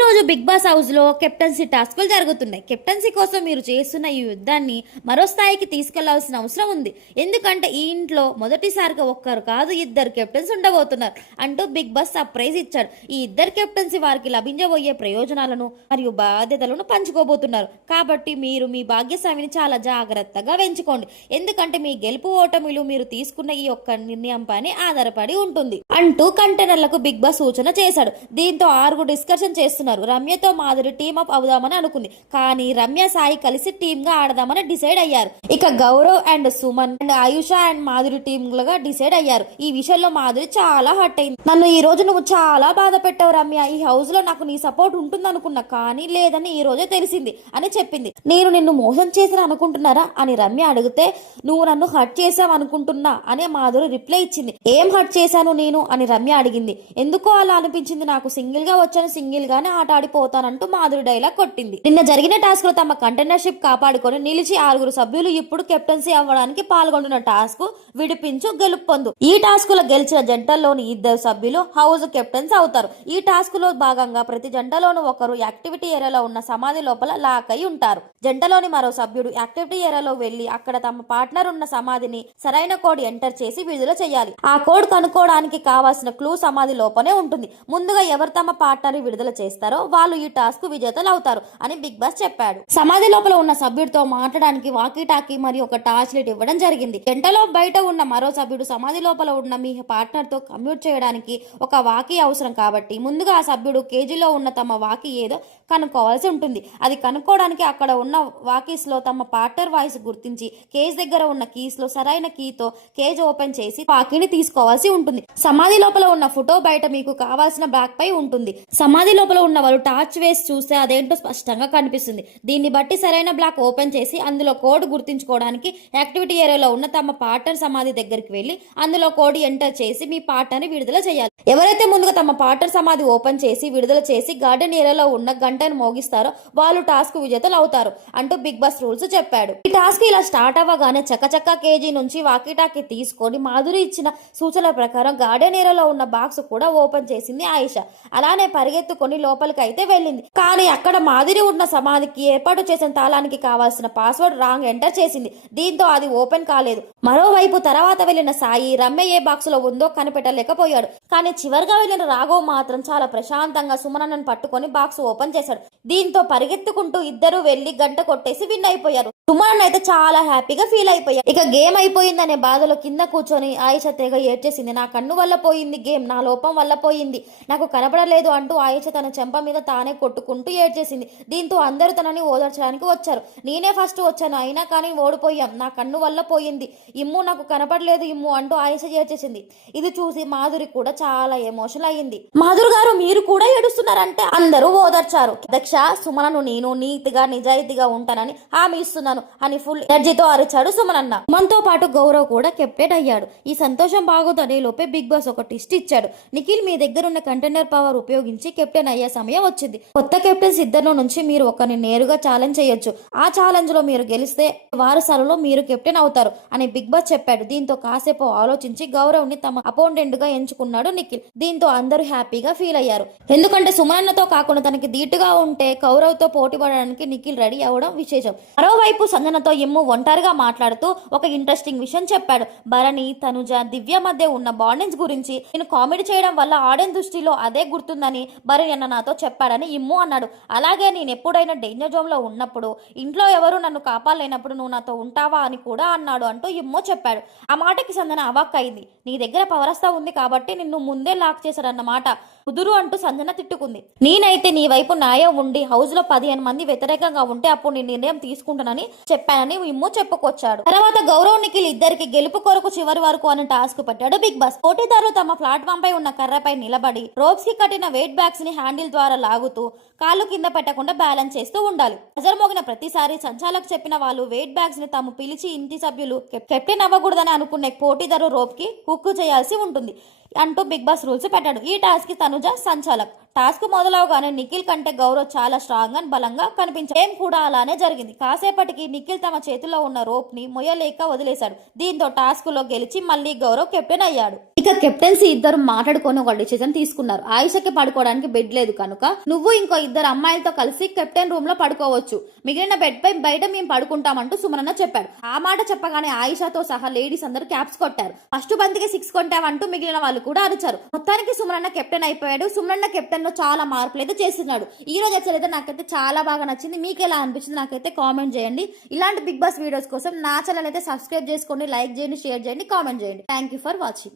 రోజు big boss house లో captaincy టాస్కులు జరుగుతున్నాయి. కెప్టెన్సీ కోసం మీరు చేస్తున్న ఈ యుద్ధాన్ని మరో స్థాయికి తీసుకెళ్లాల్సిన అవసరం ఉంది. ఎందుకంటే ఈ ఇంట్లో మొదటిసారిగా ఒక్కరు కాదు ఇద్దరు కెప్టెన్స్ ఉండబోతున్నారు అంటూ బిగ్ బాస్ సర్ప్రైజ్ ఇచ్చాడు. ఈ ఇద్దరు కెప్టెన్సీ వారికి లభించబోయే ప్రయోజనాలను మరియు బాధ్యతలను పంచుకోబోతున్నారు. కాబట్టి మీరు మీ భాగ్యస్వామిని చాలా జాగ్రత్తగా వెంచుకోండి. ఎందుకంటే మీ గెలుపు ఓటమిలు మీరు తీసుకున్న ఈ ఒక్క నిర్ణయం పైన ఆధారపడి ఉంటుంది అంటూ కంటెనర్లకు బిగ్ బాస్ సూచన చేశాడు. దీంతో ఆరుగురు డిస్కషన్ చేస్తున్నారు. రమ్యతో మాధురి టీమ్ అప్ అవుదామని అనుకుంది. కానీ రమ్య సాయి కలిసి టీమ్ గా ఆడదామని డిసైడ్ అయ్యారు. ఇక Gaurav and Suman and Ayusha and Madhuri team గా డిసైడ్ అయ్యారు. ఈ విషయంలో మాధురి చాలా హర్ట్ అయింది. నన్ను ఈ రోజు నువ్వు చాలా బాధ పెట్టావు రమ్య. ఈ హౌస్ లో నాకు నీ సపోర్ట్ ఉంటుంది అనుకున్నా, కానీ లేదని ఈ రోజే తెలిసింది అని చెప్పింది. నేను నిన్ను మోసం చేసిన అనుకుంటున్నారా అని రమ్య అడిగితే, నువ్వు నన్ను హర్ట్ చేసావు అనుకుంటున్నా అనే మాధురి రిప్లై ఇచ్చింది. ఏం హర్ట్ చేశాను నేను అని రమ్య అడిగింది. ఎందుకో అలా అనిపించింది నాకు. సింగిల్ గా వచ్చాను, సింగిల్ గానే ఆట ఆడిపోతానంటూ మాధురి డైలాగ్ కొట్టింది. నిన్న జరిగిన టాస్క్ లో తమ కంటెండర్షిప్ కాపాడుకొని నిలిచి ఆరుగురు సభ్యులు ఇప్పుడు కెప్టెన్సీ అవ్వడానికి పాల్గొంటున్న టాస్క్ విడిపించు గెలుపు పొందు. ఈ టాస్క్ లో గెలిచిన జంటల్లోని ఇద్దరు సభ్యులు హౌస్ కెప్టెన్స్ అవుతారు. ఈ టాస్క్ లో భాగంగా ప్రతి జంటలోనూ ఒకరు యాక్టివిటీ ఏరియాలో ఉన్న సమాధి లోపల లాక్ అయి ఉంటారు. జంటలోని మరో సభ్యుడు యాక్టివిటీ ఏరియాలో వెళ్లి అక్కడ తమ పార్ట్నర్ ఉన్న సమాధిని సరైన కోడ్ ఎంటర్ చేసి విడుదల చేయాలి. ఆ కోడ్ కనుక్కోవడానికి కావాల్సిన క్లూ సమాధి లోపనే ఉంటుంది. ముందుగా ఎవరు తమ పార్ట్నర్ విడుదల చేస్తారో వాళ్ళు ఈ టాస్క్ విజేతలు అవుతారు అని బిగ్ బాస్ చెప్పాడు. సమాధి లోపల ఉన్న సభ్యుడితో మాట్లాడడానికి వాకీ టాకీ మరియు ఒక టార్చ్ లైట్ ఇవ్వడం జరిగింది. జంటలో బయట ఉన్న మరో సభ్యుడు సమాధి లోపల ఉన్న మీ పార్ట్నర్ తో కమ్యూట్ చేయడానికి ఒక వాకీ అవసరం కాబట్టి ముందుగా ఆ సభ్యుడు కేజీలో ఉన్న తమ వాకీ ఏదో కనుక్కోవాల్సి ఉంటుంది. అది కనుక్కోవడానికి అక్కడ ఉన్న వాకీస్ లో తమ పార్ట్నర్ వాయిస్ గుర్తించి కేజ్ దగ్గర ఉన్న కీస్ లో సరైన కీతో కేజ్ ఓపెన్ చేసి వాకీని తీసుకోవాల్సి ఉంటుంది. సమాధి లోపల ఉన్న ఫోటో బయట మీకు కావాల్సిన బ్యాక్ పై ఉంటుంది. సమాధి లోపల ఉన్న వాళ్ళు టార్చ్ వేసి చూస్తే అదేంటో స్పష్టంగా కనిపిస్తుంది. దీన్ని బట్టి సరైన బ్లాక్ ఓపెన్ చేసి అందులో కోడ్ గుర్తించుకోవడానికి యాక్టివిటీ ఏరియాలో ఉన్న తమ పార్ట్నర్ సమాధి దగ్గరికి వెళ్లి అందులో కోడ్ ఎంటర్ చేసి మీ పార్ట్నర్ ని విడుదల చేయాలి. ఎవరైతే ముందుగా తమ పార్ట్నర్ సమాధి ఓపెన్ చేసి విడుదల చేసి గార్డెన్ ఏరియాలో ఉన్న గంటను మోగిస్తారో వాళ్ళు టాస్క్ విజేతలు అవుతారు అంటూ బిగ్ బాస్ రూల్స్ చెప్పాడు. ఈ టాస్క్ ఇలా స్టార్ట్ అవ్వగానే చక్కచక్క కేజీ నుంచి వాకీటాకి తీసుకొని మాధురి ఇచ్చిన సూచనల ప్రకారం గార్డెన్ ఏరియాలో ఉన్న బాక్స్ కూడా ఓపెన్ చేసింది ఆయిష. అలానే పరిగెత్తుకొని లోపలికి అయితే వెళ్ళింది. కానీ అక్కడ మాధురి ఉన్న సమాధికి ఏర్పాటు చేసిన తాళానికి కావాల్సిన పాస్వర్డ్ రాంగ్ ఎంటర్ చేసింది. దీంతో అది ఓపెన్ కాలేదు. మరోవైపు తర్వాత వెళ్లిన సాయి రమ్య ఏ బాక్స్ లో ఉందో కనిపెట్టలేకపోయాడు. కానీ చివరిగా వెళ్లిన రాఘవ్ మాత్రం చాలా ప్రశాంతంగా సుమనన్నను పట్టుకొని బాక్స్ ఓపెన్ చేశాడు. దీంతో పరిగెత్తుకుంటూ ఇద్దరు వెళ్లి గంట కొట్టేసి విన్ అయిపోయారు. సుమనన్న అయితే చాలా హ్యాపీగా ఫీల్ అయిపోయారు. ఇక గేమ్ అయిపోయిందనే బాధలో కింద కూర్చొని ఆయిష తెగ ఏడ్చేసింది. నా కన్ను వల్ల పోయింది గేమ్, నా లోపం వల్ల పోయింది, నాకు కనపడలేదు అంటూ ఆయిష తన చెంప మీద తానే కొట్టుకుంటూ ఏడ్చేసింది. దీంతో అందరూ తనని ఓదార్చడానికి వచ్చారు. నేనే ఫస్ట్ వచ్చాను, అయినా కానీ ఓడిపోయాం, నా కన్ను వల్ల పోయింది ఇమ్ము, నాకు కనపడలేదు ఇమ్ము అంటూ ఆయిష ఏడ్చేసింది. ఇది చూసి మాధురి కూడా చాలా ఎమోషనల్ అయ్యింది. మాధురి గారు మీరు కూడా ఏడుస్తున్నారంటే అందరూ ఓదార్చారు. దక్ష సుమనను నేను నీతిగా నిజాయితీగా ఉంటానని హామీ ఇస్తున్నాను అని ఫుల్ ఎనర్జీతో అరిచాడు సుమనన్న. సుమన్తో పాటు గౌరవ్ కూడా కెప్టెన్ అయ్యాడు. ఈ సంతోషం బాగోదనే లోపే బిగ్ బాస్ ఒక ట్విస్ట్ ఇచ్చాడు. నిఖిల్ మీ దగ్గర ఉన్న కంటెండర్ పవర్ ఉపయోగించి కెప్టెన్ అయ్యే సమయం వచ్చింది. కొత్త కెప్టెన్స్ ఇద్దరిలో నుంచి మీరు ఒకరిని నేరుగా ఛాలెంజ్ చేయొచ్చు. ఆ ఛాలెంజ్ లో మీరు గెలిస్తే వారసాలలో మీరు కెప్టెన్ అవుతారు అని బిగ్ బాస్ చెప్పాడు. దీంతో కాసేపు ఆలోచించి గౌరవ్ ని తమ అపోనెంట్ గా ఎంచుకున్నాడు నిఖిల్. దీంతో అందరూ హ్యాపీగా ఫీల్ అయ్యారు. ఎందుకంటే సుమనన్నతో కాకుండా తనకి ధీటుగా ఉంటే గౌరవ్ తో పోటీ పడడానికి నిఖిల్ రెడీ అవ్వడం విశేషం. మరోవైపు సంజనతో ఇమ్ము ఒంటరిగా మాట్లాడుతూ ఒక ఇంట్రెస్టింగ్ విషయం చెప్పాడు. భరణి తనుజ దివ్య మధ్య ఉన్న బాండింగ్స్ గురించి నేను కామెడీ చేయడం వల్ల ఆడియన్స్ దృష్టిలో అదే గుర్తుందని భరణి అన్న నాతో చెప్పాడని ఇమ్ము అన్నాడు. అలాగే నేను ఎప్పుడైనా డేంజర్ జోన్ లో ఉన్నప్పుడు ఇంట్లో ఎవరు నన్ను కాపాడలేనప్పుడు నువ్వు నాతో ఉంటావా అని కూడా అన్నాడు అంటూ ఇమ్ము చెప్పాడు. ఆ మాటకి సంజన అవాక్ అయింది. నీ దగ్గర పవరస్తా ఉంది కాబట్టి నిన్ను ముందే లాక్ చేశాడన్నమాట కుదురు అంటూ సంజన తిట్టుకుంది. నేనైతే నీ వైపు న్యాయం ఉండి హౌస్ లో 15 మంది వ్యతిరేకంగా ఉంటే అప్పుడు నీ నిర్ణయం తీసుకుంటానని చెప్పానని ఇమ్ము చెప్పుకొచ్చాడు. తర్వాత గౌరవ్ నిఖిల్ ఇద్దరికి గెలుపు కొరకు చివరి వరకు అని టాస్క్ పెట్టాడు బిగ్ బాస్. పోటీదారులు తమ ప్లాట్ఫామ్ పై ఉన్న కర్రపై నిలబడి రోప్స్ కి కట్టిన వెయిట్ బ్యాగ్స్ ని హ్యాండిల్ ద్వారా లాగుతూ కాళ్ళు కింద పెట్టకుండా బ్యాలెన్స్ చేస్తూ ఉండాలి. బజర్ మోగిన ప్రతిసారి సంచాలకు చెప్పిన వాళ్ళు వెయిట్ బ్యాగ్స్ ని తాము పిలిచి ఇంటి సభ్యులు కెప్టెన్ అవ్వకూడదని అనుకునే పోటీదారు రోప్ కి హుక్ చేయాల్సి ఉంటుంది అంటూ బిగ్ బాస్ రూల్స్ పెట్టాడు. ఈ టాస్క్ కి తనుజ సంచాలక్. టాస్క్ మొదలవగానే నిఖిల్ కంటే గౌరవ్ చాలా స్ట్రాంగ్ అండ్ బలంగా కనిపించాడు. గేమ్ కూడా అలానే జరిగింది. కాసేపటికి నిఖిల్ తమ చేతిలో ఉన్న రోప్ ని మొయ్యలేక వదిలేశాడు. దీంతో టాస్క్ లో గెలిచి మళ్ళీ గౌరవ్ కెప్టెన్ అయ్యాడు. ఇక కెప్టెన్సీ ఇద్దరు మాట్లాడుకొని ఒక డిసిజన్ తీసుకున్నారు. ఆయిషకి పడుకోవడానికి బెడ్ లేదు కనుక నువ్వు ఇంకో ఇద్దరు అమ్మాయిలతో కలిసి కెప్టెన్ రూమ్ లో పడుకోవచ్చు, మిగిలిన బెడ్ పై బయట మేము పడుకుంటామంటూ సుమనన్న చెప్పాడు. ఆ మాట చెప్పగానే ఆయిషాతో సహా లేడీస్ అందరూ క్యాప్స్ కొట్టారు. ఫస్ట్ బంతికి 6 కొంటామంటూ మిగిలిన వాళ్ళు కూడా అరిచారు. మొత్తానికి సుమనన్న కెప్టెన్ అయిపోయాడు. సుమనన్న కెప్టెన్ లో చాలా మార్పులు అయితే చేస్తున్నాడు. ఈ రోజు ఎపిసోడ్ అయితే నాకైతే చాలా బాగా నచ్చింది. మీకు ఎలా అనిపించింది నాకైతే కామెంట్ చేయండి. ఇలాంటి బిగ్ బాస్ వీడియోస్ కోసం నా ఛానల్ అయితే సబ్స్క్రైబ్ చేసుకోండి, లైక్ చేయండి, షేర్ చేయండి, కామెంట్ చేయండి. Thank you for watching.